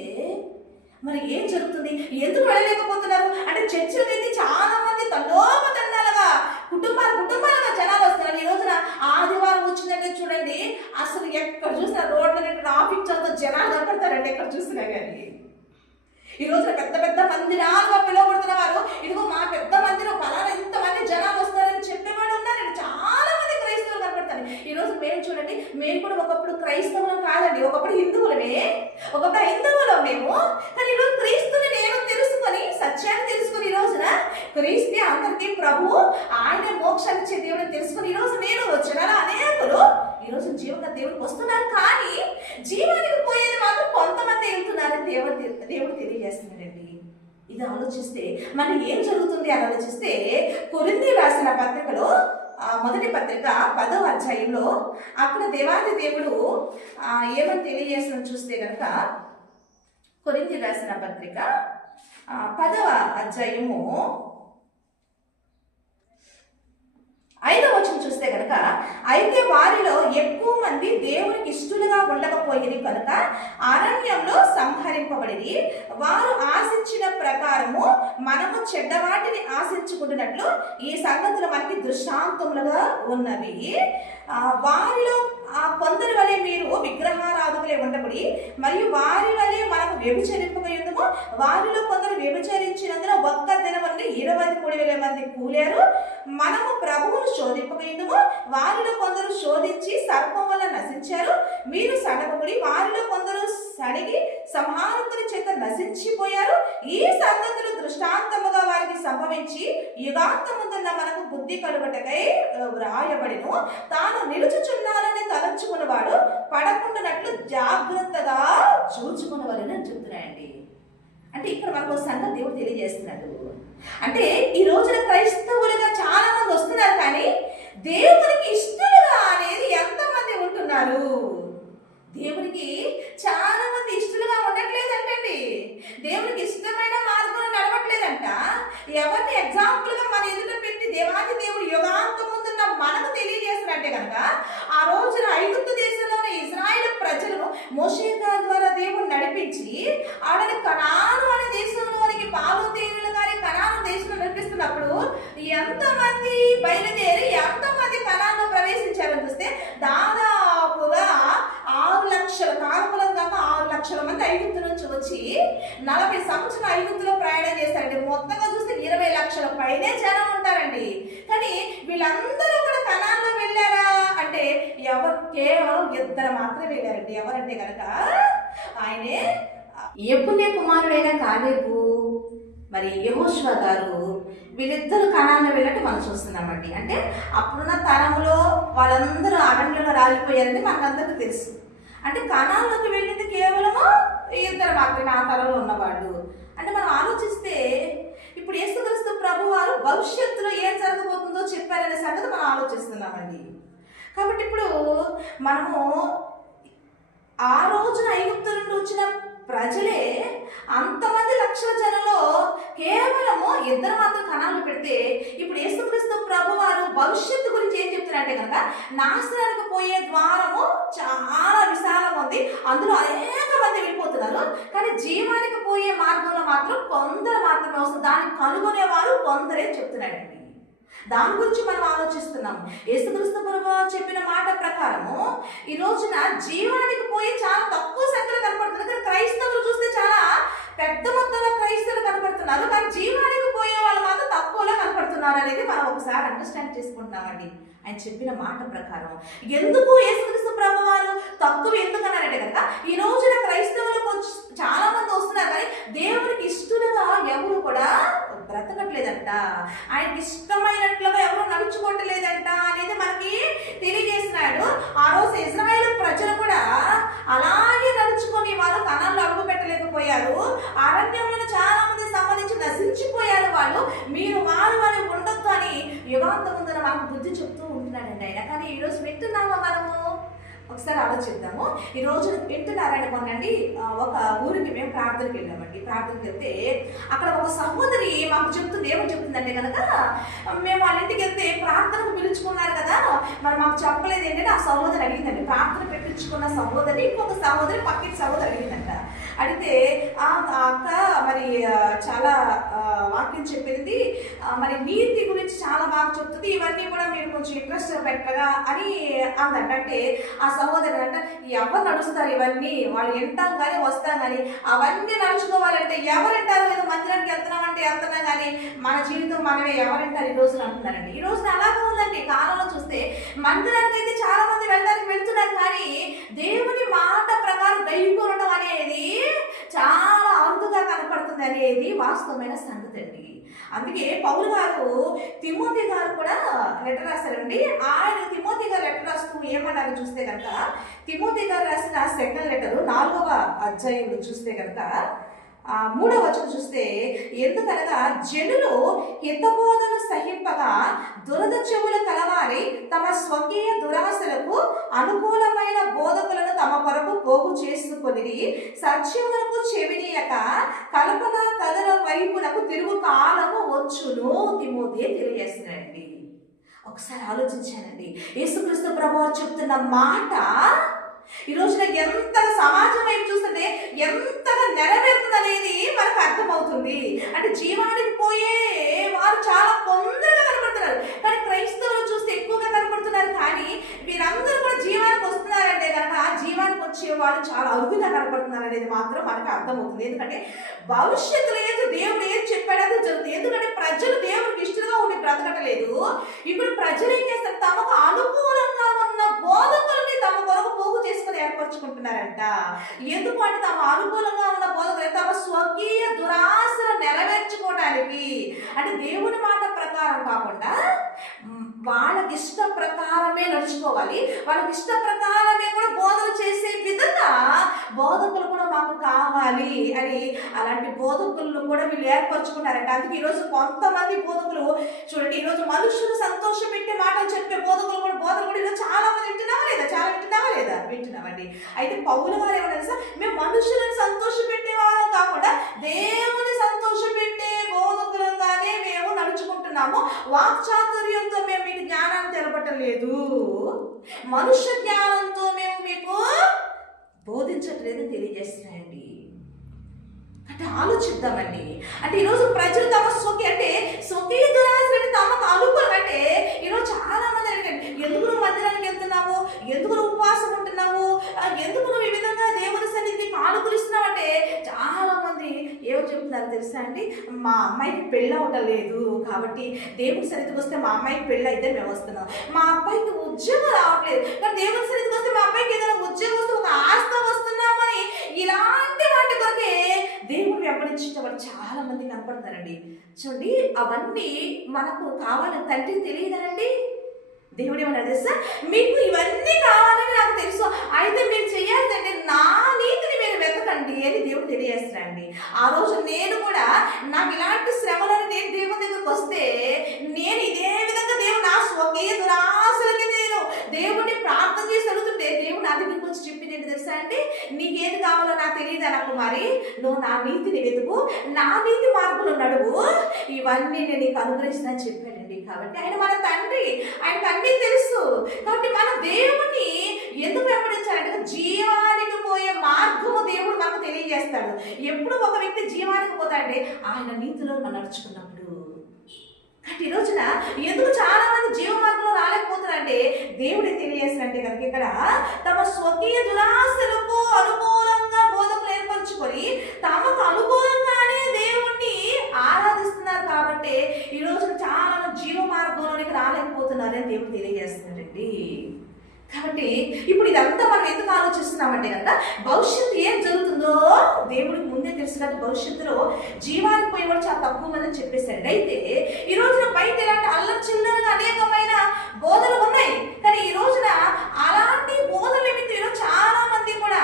మరి ఏం జరుగుతుంది, ఎందుకు వెళ్ళలేకపోతున్నారు అంటే చర్చిలకు అయితే చాలా మంది తండోపతండాలుగా కుటుంబాలుగా జనాలు వస్తున్నారు. ఈ రోజున ఆదివారం వచ్చిందంటే చూడండి, అసలు ఎక్కడ చూసినా రోడ్ల ట్రాఫిక్ చదువుతో జనాలు కనపడతారండి ఎక్కడ చూసినా కానీ. ఈ రోజున పెద్ద పెద్ద మందిరాలుగా పిలువబడుతున్న వారు, ఇదిగో మా పెద్ద మందిరం ఫలానా ఇంతమంది జనాలు వస్తారని చెప్పేవాడు ఉన్నారండి. చాలా మంది క్రైస్తవులు కనపడతారు. ఈ రోజు మేము చూడండి, మేము కూడా ఒకప్పుడు క్రైస్తవులం కాదండి, ఒకప్పుడు హిందువులమే, ఒకప్పుడు హైందవులం మేము. కానీ ఈరోజు క్రీస్తుని నేను తెలుసుకొని, సత్యాన్ని తెలుసుకొని, ఈ రోజున క్రీస్తే అందరికీ ప్రభు, ఆయన మోక్షాన్ని ఇచ్చే దేవుడిని తెలుసుకొని ఈ రోజు నేను వచ్చిన అనేకులు ఈ రోజు జీవంగా దేవుడికి వస్తున్నారు, కానీ జీవానికి పోయేది మాత్రం కొంతమంది వెళ్తున్నారని దేవుడు తెలియజేస్తున్నాడండి. ఇది ఆలోచిస్తే మరి ఏం జరుగుతుంది అని ఆలోచిస్తే, కొరింథీ రాసిన పత్రికలో మొదటి పత్రిక 10వ అధ్యాయంలో అక్కడ దేవాది దేవుడు ఏమని తెలియజేసిన చూస్తే కనుక, కొరింథీ రాసిన పత్రిక 10వ అధ్యాయము 5వ వచనం చూస్తే కనుక, అయితే వారిలో ఎక్కువ మంది దేవునికి ఇష్టలుగా ఉండకపోయేది కనుక అరణ్యంలో సంహరింపబడి, వారు ఆశించిన ప్రకారము మనము చెడ్డవాటిని ఆశించుకుంటున్నట్లు ఈ సంగతులు మనకి దృష్టాంతములుగా ఉన్నవి. వారిలో కొందరి వలె మీరు విగ్రహారాధకులే ఉండబడి మరియు వారి వలె మనకు వ్యభిచరింపకయుందుము. వారిలో కొందరు వ్యభిచరించినందున ఒక్క దినమందు 23,000 మంది కూలారు. మనము ప్రభువును శోధింపకయుందుము. వారిలో కొందరు శోధించి సర్పం వల్ల నశించారు. మీరు సడగబడి వారిలో కొందరు సడిగి సంహారకుని చేత నశించిపోయారు. ఈ సంగతులు దృష్టాంతముగా వారికి సంభవించి యుగాంతముందున్న మనకు బుద్ధి కలుగుటకై వ్రాయబడిను. తాను నిలుచుచున్నానని తలంచుకున్నవాడు పడకుండానట్లు జాగ్రత్తగా చూచుకున్నవారని చెప్తున్నాయండి. అంటే ఇక్కడ మనకు సంగతి దేవుడు తెలియజేస్తున్నాడు. అంటే ఈ రోజున క్రైస్తవులుగా చాలా మంది వస్తున్నారు, కానీ దేవునికి ఇష్టలుగా అనేది ఎంతమంది ఉంటున్నారు? దేవునికి చాలా మంది ఇష్టలుగా ఉండట్లేదంటండి. దేవునికి ఇష్టమైన మార్గంలో నడవట్లేదంట. ఎవరిని ఎగ్జాంపుల్గా మన ఎదుట పెట్టి దేవాది దేవుడు యుగాంతం ముందున్న మనకు తెలియజేస్తున్నట్టే కనుక, ఆ రోజున ఐగుప్తు దేశంలోని ఇజ్రాయేల్ ప్రజలను మోషే గారి ద్వారా దేవుడు నడిపించి ఆడని కనాను అనే దేశంలోనికి పాలు తేనెలు కానీ కనాను దేశంలో నడిపిస్తున్నప్పుడు ఎంతమంది బయలుదేరి ఎంతమంది కనాను ప్రవేశించారని చూస్తే దాదాపుగా 6 లక్షల కాలములం దాకా 6 లక్షల మంది ఐగుప్తు నుంచి వచ్చి 40 సంవత్సరాలు ఐగుప్తులో ప్రయాణం చేశారంటే మొత్తంగా చూస్తే 20 లక్షల పైనే జనం ఉంటారు. వీళ్ళందరూ కూడా కనాన్లో వెళ్ళారా అంటే కేవలం 2 మాత్రమే వెళ్ళారండి. ఎవరంటే కనుక ఆయనే యెఫున్నె కుమారుడైన కాలేబు, మరి యెహోషువ గారు, వీళ్ళిద్దరూ కనాన్లో వెళ్ళినట్టు మనం చూస్తున్నామండి. అంటే అప్పుడున్న తరంలో వాళ్ళందరూ అరణ్యంలో రాలిపోయారని మనకందరికీ తెలుసు. అంటే కనాన్లోకి వెళ్ళింది కేవలము 2 మాత్రమే ఆ తరంలో ఉన్నవాళ్ళు. అంటే మనం ఆలోచిస్తే ఇప్పుడు యేసుక్రీస్తు ప్రభువారు భవిష్యత్తులో ఏం జరగబోతుందో చెప్పారనే సంగతి మనం ఆలోచిస్తున్నామండి. కాబట్టి ఇప్పుడు మనము ఆ రోజున ఐగుప్తు నుండి వచ్చిన ప్రజలే అంతమంది లక్షల జనంలో కేవలము 2 మాత్రం కణాలు పెడితే, ఇప్పుడు యేసుక్రీస్తు ప్రభువారు భవిష్యత్తు గురించి ఏం చెప్తున్నారంటే కనుక నాశనానికి పోయే ద్వారము చాలా విశాలంగా ఉంది, అందులో అనేక మంది వెళ్ళిపోతున్నారు, కానీ జీవానికి పోయే మార్గంలో మాత్రం కొందరు మాత్రమే వస్తుంది, దాన్ని కనుగొనేవారు కొందరే చెప్తున్నాడండి. దాని గురించి మనం ఆలోచిస్తున్నాం. యేసుక్రీస్తు ప్రభువు చెప్పిన మాట ప్రకారము ఈ రోజున జీవానికి పోయి చాలా తక్కువ సంఖ్యలో కనపడుతుంది, కానీ క్రైస్తవులు చూస్తే చాలా పెద్ద మొత్తంలో క్రైస్తవులు కనపడుతున్నారు, కానీ జీవానికి పోయే వాళ్ళు మాత్రం తక్కువలో కనపడుతున్నారు అనేది మనం ఒకసారి అండర్స్టాండ్ చేసుకుంటున్నామండి. ఆయన చెప్పిన మాట ప్రకారం ఎందుకు యేసుక్రీస్తు ప్రభువారు తక్కువ ఎందుకు అన్నారంటే కనుక ఈ రోజున క్రైస్తవులకు చాలా మంది వస్తున్నారు, కానీ దేవునికి ఇష్టలుగా ఎవరు కూడా బ్రతకట్లేదంట, ఆయనకి ఇష్టమైనట్లుగా ఎవరు నడుచుకోవట్లేదంట అనేది మనకి తెలియజేస్తున్నాడు. ఆ రోజు ఇజ్రాయేలు ప్రజలు కూడా అలాగే నడుచుకొని వారు కనాన్లో అడుగు పెట్టలేకపోయారు. అరణ్యంలో చాలా మంది సంబంధించి నశించిపోయారు వాళ్ళు. మీరు వారు ఉండొద్దు అని యుగాంతం ముందర మనకు బుద్ధి చెప్తూ ఉంటున్నాడండి ఆయన. కానీ ఈరోజు వింటున్నామా మనము? ఒకసారి ఆలోచిద్దాము. ఈ రోజు వింటున్నారని కొనండి, ఒక ఊరికి మేము ప్రార్థనకి వెళ్ళామండి. ప్రార్థనకి వెళ్తే అక్కడ ఒక సహోదరి మాకు చెప్తుంది, ఏమని చెప్తుందంటే కనుక మేము వాళ్ళ ఇంటికి వెళ్తే ప్రార్థనకు పిలుచుకున్నారు కదా, మరి మాకు చెప్పలేదు ఏంటంటే ఆ సహోదరి అడిగిందండి. ప్రార్థన పెట్టించుకున్న సహోదరి ఇంకొక సహోదరి పక్కింటి సహోదరి అడిగిందంట. అడిగితే ఆ అక్క మరి చాలా వాక్యం చెప్పింది, మరి నీతి గురించి చాలా బాగా చెప్తుంది, ఇవన్నీ కూడా మీరు కొంచెం ఇంట్రెస్ట్ పెట్టగా అని అందంట. అంటే ఆ సహోదరు అంట ఎవరు నడుస్తారు ఇవన్నీ, వాళ్ళు వింటాం కానీ వస్తాం కానీ అవన్నీ నడుచుకోవాలంటే ఎవరింటారు? ఏదో మందిరానికి వెళ్తున్నామంటే వెళ్తున్నాం కానీ మన జీవితం మనమే ఎవరింటారు ఈ రోజున అంటున్నారండి. ఈ రోజున అలాగే ఉందండి. కాలంలో చూస్తే మందిరానికి అయితే చాలా మంది వెళ్ళడానికి వెళ్తున్నారు, కానీ దేవుని మాట ప్రకారం దైవకోవడం అనేది చాలా అరుదుగా కనపడుతుంది అనేది వాస్తవమైన సంగతి అండి. అందుకే పౌలు గారు తిమోతి గారు కూడా లెటర్ రాశారండి. ఆయన తిమోతి గారు లెటర్ రాస్తూ ఏమన్నారు చూస్తే కనుక, తిమోతి గారు రాసిన 2వ లెటరు 4వ అధ్యాయంలో చూస్తే కనుక 3వ వచనం చూస్తే, ఎందుకనగా జనులు హితబోధను సహింపగా దురద చెవులు కలవారి తమ స్వకీయ దురాశలకు అనుకూలమైన బోధకులను తమ కొరకు పోగు చేసుకొని సత్యములకు చెవినీయక కల్పన కథల వైపునకు తిరుగు కాలము వచ్చును తిమోతి తెలియజేస్తున్నాడండి. ఒకసారి ఆలోచించానండి. యేసుక్రీస్తు ప్రభువు చెప్తున్న మాట ఈ రోజున ఎంతగా సమాజం వైపు చూస్తుంటే ఎంతగా నెరవేరుతుంది అనేది మనకు అర్థమవుతుంది. అంటే జీవానికి పోయే వారు చాలా కొందరుగా కనపడుతున్నారు, కానీ క్రైస్తవులు చూస్తే ఎక్కువగా కనపడుతున్నారు. కానీ వీరందరూ కూడా జీవానికి వస్తున్నారంటే కనుక ఆ జీవానికి వచ్చే వాళ్ళు చాలా అరుదుగా కనపడుతున్నారు అనేది మాత్రం మనకు అర్థమవుతుంది. ఎందుకంటే భవిష్యత్తులో ఏదో దేవుడు ఏం చెప్పాడో అది జరుగుతుంది. ఎందుకంటే ప్రజలు దేవునికి ఇష్టంగా ఉండి బ్రతకట్లేదు. ఇప్పుడు ప్రజలు ఏం చేస్తారు? తమకు అనుకూలంగా ఉన్న బోధకులని తమ కొరకు పోగు చేసుకుని ఏర్పరచుకుంటున్నారంట. ఎందుకు అంటే తమ అనుకూలంగా ఉన్న బోధకులు తమ స్వకీయ దురాశను నెరవేర్చుకోవడానికి, అంటే దేవుని మాట ప్రకారం కాకుండా వాళ్ళకి ఇష్ట ప్రకారమే నడుచుకోవాలి, వాళ్ళకి ఇష్ట ప్రకారమే కూడా బోధన చేసే విధంగా బోధకులు కూడా మాకు కావాలి అని అలాంటి బోధకులను కూడా వీళ్ళు ఏర్పరచుకున్నారంట. అందుకే ఈరోజు కొంతమంది బోధకులు చూడండి, ఈరోజు మనుషులు సంతోష పెట్టే మాటలు చెప్పే బోధకులు కూడా ఈరోజు చాలా మంది వింటున్నావా లేదా వింటున్నామండి. అయితే పౌలు వారు ఏమన్నా సార్, మేము మనుషులను సంతోష పెట్టే వాళ్ళం కాకుండా దేవుని సంతోష పెట్టే బోధకులంగానే మేము నడుచుకుంటున్నాము. వాక్చాతుర్యంతో మేము మీకు జ్ఞానాన్ని తెలపటం లేదు, మనుష్య జ్ఞానంతో మేము మీకు బోధించట్లేదు తెలియజేస్తున్నాయండి. అంటే ఆలోచిద్దామండి. అంటే ఈరోజు ప్రజలు తమ స్వకీయ దురాశని తమకు అనుకూలం. అంటే ఈరోజు చాలా మంది అడిగారు, ఎందుకు నువ్వు మందిరానికి వెళ్తున్నావు, ఎందుకు నువ్వు ఉపవాసం ఉంటున్నావు, ఎందుకు నువ్వు ఈ విధంగా దేవుని సన్నిధికి కానుకలిస్తున్నావు అంటే చాలా మంది ఏమో చెప్తున్నారు, చెప్తున్నారు తెలుసా అండి? మా అమ్మాయికి పెళ్ళి అవటం లేదు కాబట్టి దేవుడి సన్నిధికి వస్తే మా అమ్మాయికి పెళ్ళి అయితే మేము వస్తున్నాం, మా అబ్బాయికి ఉద్యోగం రావట్లేదు కానీ దేవుడి సన్నిధికి వస్తే మా అబ్బాయికి ఏదైనా ఉద్యోగం వస్తే ఒక ఆస్తి వస్తున్నామని ఇలాంటి వాటి కొరకే దేవుడు వెంబడించే వాళ్ళు చాలా మంది కనపడతారండి. చూడండి, అవన్నీ మనకు కావాలని తండ్రికి తెలియదండి. దేవుడు ఏమన్నా తెలుసా, మీకు ఇవన్నీ కావాలని నాకు తెలుసు, అయితే మీరు చేయాల్సింటే నా నీతిని మీరు వెతకండి అని దేవుడు తెలియజేస్తాడండి. ఆ రోజు నేను కూడా నాకు ఇలాంటి శ్రమలను నేను దేవుని దగ్గరకు వస్తే నేను ఇదే విధంగా దేవుడు నా స్వకీయ దురాశలకి నేను దేవుడిని ప్రార్థన చేసి అడుగుతుంటే దేవుడు నా దగ్గరికి వచ్చి చెప్పింది ఏంటి తెలుసా అండి? నీకేది కావాలో నాకు తెలియదు అన్న కుమారి, నువ్వు నా నీతిని వెతుకు, నా నీతి మార్పులు నడువు, ఇవన్నీ నేను నీకు అనుగ్రహిస్తానని చెప్పాడండి. కాబట్టి ఆయన మన తండ్రి, ఆయనకు అన్నీ తెలుసు. కాబట్టి మన దేవుని ఎందుకు వెంబడించాలంటే జీవానికి పోయే మార్గము దేవుడు మనకు తెలియజేస్తాడు. ఎప్పుడు ఒక వ్యక్తి జీవానికి పోతాడంటే ఆయన నీతిలో మనం నడుచుకున్నప్పుడు. కాబట్టి ఈ రోజున ఎందుకు చాలా మంది జీవ మార్గంలో రాలేకపోతున్నారంటే దేవుడు ఏం తెలియజేస్తాడంటే కనుక ఇక్కడ తమ స్వకీయ దురాశలకు అనుకూలంగా బోధకులు ఏర్పరచుకొని తమకు అనుకూలంగానే దేవుణ్ణి ఆరాధిస్తున్నారు. కాబట్టి ఈ రోజున చాలా మంది జీవ మార్గంలోనికి రాలేకపోతున్నారని దేవుడు తెలియజేస్తున్నాడండి. కాబట్టి ఇప్పుడు ఇదంతా మనం ఎందుకు ఆలోచిస్తున్నామంటే కనుక భవిష్యత్తు ఏం జరుగుతుందో దేవుడికి ముందే తెలుసు కదా. భవిష్యత్తులో జీవానికి పోయేవాడు చాలా తక్కువ మంది చెప్పేశాడు. అయితే ఈ రోజున బయట ఇలాంటి అల్లరి చిల్లరగా అనేకమైన బోధలు ఉన్నాయి. కానీ ఈ రోజున అలాంటి బోధల నిమిత్తం చాలా మంది కూడా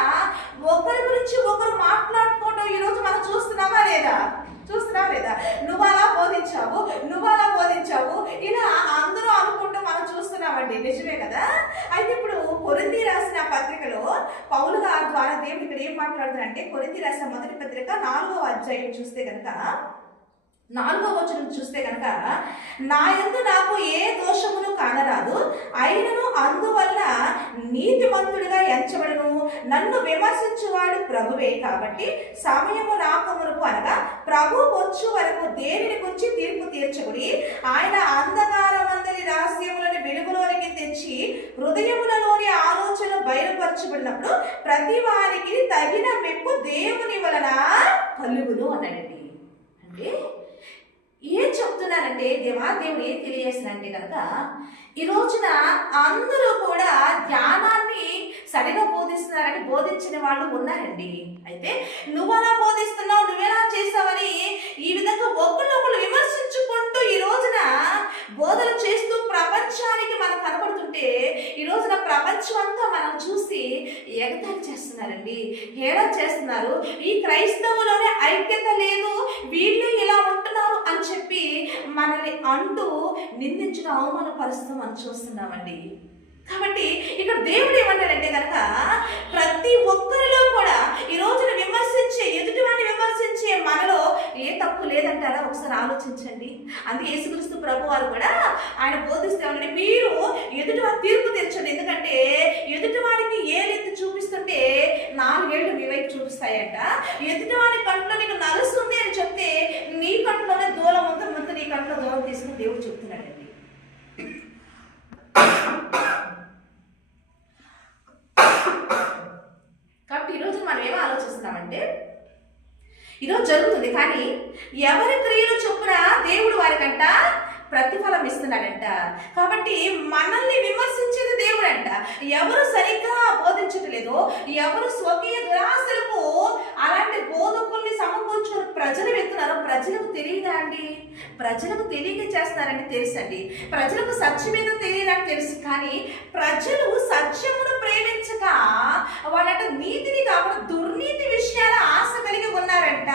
ఒకరి గురించి ఒకరు మాట్లాడుకోవడం ఈ రోజు మనం చూస్తున్నామా లేదా? నువ్వు అలా బోధించావు ఇలా అందరూ అనుకుంటూ మనం చూస్తున్నామండి. నిజమే కదా. అయితే ఇప్పుడు కొరింథీ రాసిన పత్రికలో పౌలు గారి ద్వారా దేవుడు ఇక్కడ ఏం మాట్లాడుతారంటే, కొరింథీ రాసిన మొదటి పత్రిక 4వ అధ్యాయం చూస్తే కనుక 4వ వచనం చూస్తే కనుక, నా యందు నాకు ఏ దోషమును కానరాదు, అయినను అందువల్ల నీతిమంతుడిగా ఎంచబడను, నన్ను విమర్శించువాడు ప్రభువే. కాబట్టి సమయము రాకమునకు అనగా ప్రభు వచ్చు వరకు దేనిని గురించి తీర్పు తీర్చబడి ఆయన అంధకారమందలి రహస్యములను వెలుగులోనికి తెచ్చి హృదయములలోని ఆలోచన బయలుపరచబడినప్పుడు ప్రతి వారికి తగిన మెప్పు దేవుని వలన కలుగును అన్నాడండి. అంటే ఏం చెప్తున్నానంటే దేవుడు ఏం తెలియజేస్తున్నారంటే కనుక ఈ రోజున అందరూ కూడా జ్ఞానాన్ని సరిగా బోధిస్తున్నారని బోధించిన వాళ్ళు ఉన్నారండి. అయితే నువ్వు అలా బోధిస్తున్నావు, నువ్వెలా చేస్తావని ఈ విధంగా ఒకళ్ళొకళ్ళు విమర్శించుకుంటూ ఈ రోజున బోధన చేస్తూ ప్రపంచానికి మనం కనపడుతుంటే ఈ రోజున ప్రపంచం అంతా మనం చూసి ఎగతాళి చేస్తున్నారండి, హేళన చేస్తున్నారు. ఈ క్రైస్తవులోనే ఐక్యత లేదు, వీళ్ళు ఇలా ఉంటున్నారు అని చెప్పి మనల్ని అంటూ నిందించిన అవమానపరుస్తూ మనం చూస్తున్నామండి. కాబట్టి ఇక్కడ దేవుడు ఏమంటాడంటే కనుక ప్రతి ఒక్కరిలో కూడా ఈ రోజున ఎదుటివాడిని విమర్శించే మనలో ఏ తప్పు లేదంటారా? ఒకసారి ఆలోచించండి. అందుకే యేసుక్రీస్తు ప్రభు వారు కూడా ఆయన బోధిస్తే ఉండండి, మీరు ఎదుటివాడి తీర్పు తీర్చండి. ఎందుకంటే ఎదుటివాడికి ఏలెత్తి చూపిస్తుంటే 4 ఏళ్ళు మీ వైపు చూపిస్తాయంట. ఎదుటివాడి కంట్లో నీకు నలుస్తుంది అని చెప్తే నీ కంట్లోనే దూరం ఉంది, ముందు నీ కంట్లో దూరం తీసుకుని దేవుడు చెప్తున్నాడండి. కాబట్టి ఈరోజు మనం ఏమో ఆలోచిస్తున్నామంటే ఈరోజు జరుగుతుంది, కానీ ఎవరి క్రియలు చొప్పున దేవుడు వారికంట ప్రతిఫలం ఇస్తున్నాడంట. కాబట్టి మనల్ని విమర్శించేది దేవుడు అంట. ఎవరు సరిగ్గా బోధించట్లేదో, ఎవరు స్వకీయ దురాశలకు అలాంటి బోధకుల్ని సమకూర్చుకుని ప్రజలు వెళ్తున్నారో ప్రజలకు తెలియదా అండి? ప్రజలకు తెలియక చేస్తున్నారని తెలుసండి. ప్రజలకు సత్యం ఏదో తెలియదని తెలుసు, కానీ ప్రజలు సత్యమును ప్రేమించక వాళ్ళంట నీతిని కాకుండా దుర్నీతి విషయాల ఆశ కలిగి ఉన్నారంట.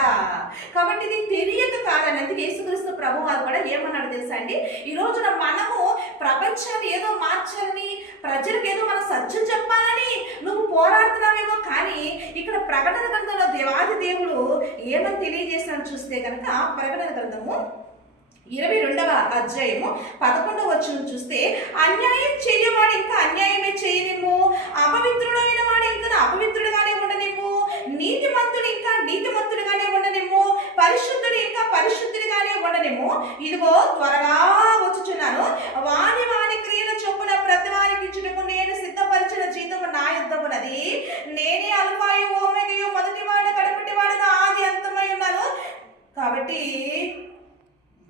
కాబట్టి ఇది తెలియక కాదని అందుకే యేసుక్రీస్తు ప్రభు వారు కూడా ఏమన్నాడు తెలుసా అండి? ఈ రోజున మనము ప్రపంచాన్ని ఏదో మార్చాలని, ప్రజలకు ఏదో మన సత్యం చెప్పాలని నువ్వు పోరాడుతున్నావేమో, కానీ ఇక్కడ ప్రకటన గ్రంథంలో దేవాది దేవుడు ఏమని తెలియజేస్తాను చూస్తే కనుక ప్రకటన గ్రంథము 22వ అధ్యాయము 11వ వచనం చూస్తే, అన్యాయం చేయవాడు ఇంకా అన్యాయమే చేయనిమ్ము, అపవిత్రుడైన వాడు ఇంకా అపవిత్రుడుగానే ఉండనిమ్ము, నీతిమంతుడు ఇంకా నీతిమంతుడుగానే ఉండనిమ్ము, పరిశుద్ధుడు ఇంకా పరిశుద్ధుడిగానే ఉండనిమ్ము. ఇదిగో త్వరగా వచ్చుచున్నాను, వాని వాని క్రియల చొప్పున ప్రతి వారికి ఇచ్చుటకు నేను సిద్ధపరిచిన జీతము నా యుద్ధమున్నది. నేనే అల్ఫాయు ఓమెగయు, మొదటివాడు కడపటివాడుగా ఆది అంతమై ఉన్నాను.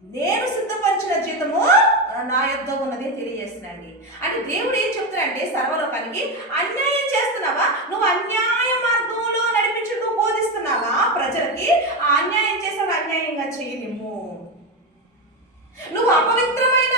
నేను సిద్ధపరిచిన జీతము నా యొద్ద ఉన్నది తెలియజేస్తున్నాండి. అంటే దేవుడు ఏం చెప్తున్నాడంటే సర్వలోకానికి, అన్యాయం చేస్తున్నావా, నువ్వు అన్యాయ మార్గంలో నడిపించి నువ్వు బోధిస్తున్నావా ప్రజలకి, ఆ అన్యాయం చేసిన అన్యాయంగా చేయనిమ్ము. నువ్వు అపవిత్రమైన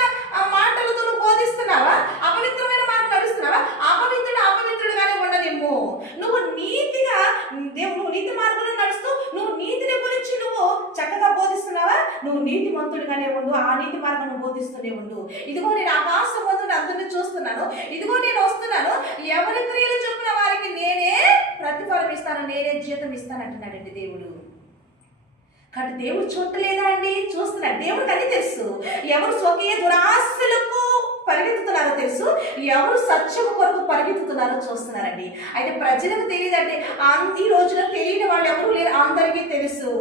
మాటలతో నువ్వు బోధిస్తున్నావా, అపవిత్రమైన మాట నడుస్తున్నావా, అపవిత్రుడుగానే ఉండనిమ్ము. నువ్వు నీతిగా నువ్వు నీతి మార్గంలో నడుస్తూ నువ్వు నీతిని గురించి నువ్వు చక్కగా బోధిస్తున్నావా, నువ్వు నీతిమంతుడిగానే ఉండు, ఆ నీతి మార్గం బోధిస్తూనే ఉండు. ఇదిగో నేను ఆకాశం ముందు అందరినీ చూస్తున్నాను, ఇదిగో నేను వస్తున్నాను, ఎవరి క్రియలు చొప్పున వారికి నేనే ప్రతిఫలం ఇస్తాను, నేనే జీతం ఇస్తాను అంటున్నాడండి దేవుడు. కాబట్టి దేవుడు చూడలేదా అండి, చూస్తున్నాడు. దేవుడికి అన్ని తెలుసు. ఎవరు స్వకీయ దురాశలకు పరిగెత్తుతున్నారో తెలుసు, ఎవరు సత్యం కొరకు పరిగెత్తుతున్నారో చూస్తున్నారండి. అయితే ప్రజలకు తెలియదండి, ఈ రోజున తెలియని వాళ్ళు ఎవరు లేరు, అందరికీ తెలుసు.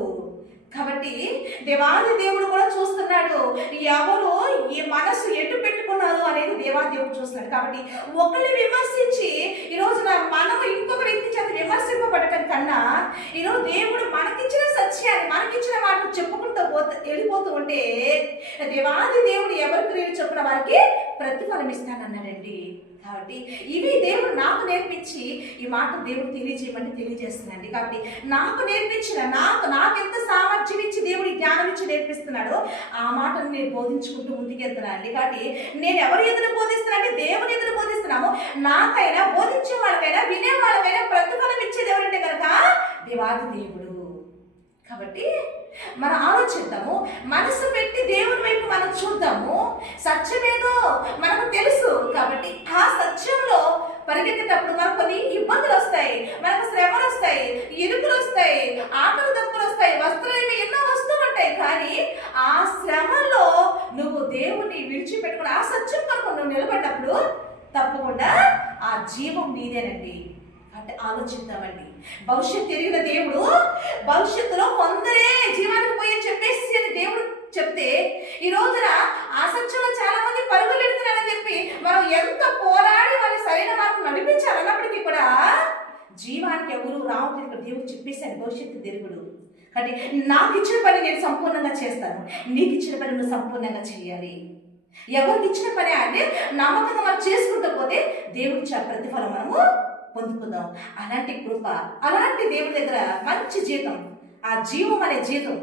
కాబట్టి దేవాది దేవుడు కూడా చూస్తున్నాడు, ఎవరు ఈ మనసు ఎటు పెట్టుకున్నారు అనేది దేవాది దేవుడు చూస్తున్నాడు. కాబట్టి ఒకరిని విమర్శించి ఈ రోజున మనము ఇంకొక వ్యక్తి చేత విమర్శింపబడటం కన్నా, ఈరోజు దేవుడు మనకిచ్చిన సత్యాన్ని, మనకిచ్చిన మాటలు చెప్పుకుంటూ వెళ్ళిపోతూ ఉంటే దేవాది దేవుడు ఎవరి క్రియలు చొప్పున వారికి ప్రతిఫలం ఇస్తానన్నాడండి. కాబట్టి ఇవి దేవుడు నాకు నేర్పించి ఈ మాట దేవుడు తెలియజేయమని తెలియజేస్తున్నాండి. కాబట్టి నాకు నేర్పించిన, నాకెంత సామర్థ్యం ఇచ్చి దేవుడి జ్ఞానం ఇచ్చి నేర్పిస్తున్నాడో ఆ మాటను నేను బోధించుకుంటూ ముందుకెళ్తున్నాను అండి. కాబట్టి నేను ఎవరి ఎదురు బోధిస్తున్నా అంటే దేవుని ఎదురు బోధిస్తున్నాము. నాకైనా, బోధించే వాళ్ళకైనా, వినే వాళ్ళకైనా ప్రతిఫలం ఇచ్చేది ఎవరంటే కనుక దేవాది దేవుడు. కాబట్టి మనం ఆలోచిద్దాము, మనసు పెట్టి దేవుని వైపు మనం చూద్దాము. సత్యమేదో మనకు తెలుసు. కాబట్టి ఆ సత్యంలో పరిగెత్తేటప్పుడు మనకు కొన్ని ఇబ్బందులు వస్తాయి, మనకు శ్రమలు వస్తాయి, ఇరుకులు వస్తాయి, ఆకలి దప్పులు వస్తాయి, వస్త్రాలు ఎన్నో వస్తూ ఉంటాయి. కానీ ఆ శ్రమల్లో నువ్వు దేవుణ్ణి విడిచిపెట్టుకుని ఆ సత్యం కొరకు నువ్వు నిలబడ్డప్పుడు తప్పకుండా ఆ జీవం నీదేనండి. అంటే ఆలోచిద్దామండి. భవిష్యత్తు ఎరిగిన దేవుడు భవిష్యత్తులో కొందరే జీవానికి పోయి చెప్పేసి అని దేవుడు చెప్తే, ఈ రోజున ఆసక్తిలో చాలా మంది పరుగులు ఎడుతున్నారని చెప్పి మనం ఎంత పోరాడి వాళ్ళని సరైన మార్గం నడిపించాలన్నప్పటికీ కూడా జీవానికి ఎవరు రావట్లేదు. ఇక్కడ దేవుడు చెప్పేశాడు భవిష్యత్తు దేవుడు. కాబట్టి నాకు ఇచ్చిన పని నేను సంపూర్ణంగా చేస్తాను, నీకు ఇచ్చిన పని నువ్వు సంపూర్ణంగా చేయాలి. ఎవరికి ఇచ్చిన పని అంటే నమ్మకంగా మనం చేసుకుంటూ పోతే దేవుడి ప్రతిఫలం మనము పొందుకుందాం. అలాంటి కృప, అలాంటి దేవుడి దగ్గర మంచి జీతం, ఆ జీవం అనే జీతం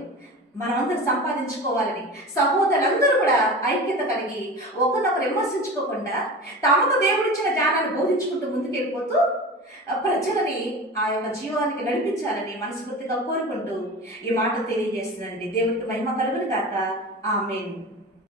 మనమందరూ సంపాదించుకోవాలని సహోదరులందరూ కూడా ఐక్యత కలిగి ఒకరినొకరు విమర్శించుకోకుండా తమకు దేవుడిచ్చిన జ్ఞానాన్ని బోధించుకుంటూ ముందుకెళ్ళిపోతూ ప్రజలని ఆ యొక్క జీవానికి నడిపించాలని మనస్ఫూర్తిగా కోరుకుంటూ ఈ మాట తెలియజేస్తున్నానండి. దేవుడికి మహిమ కలుగును గాక. ఆమేన్.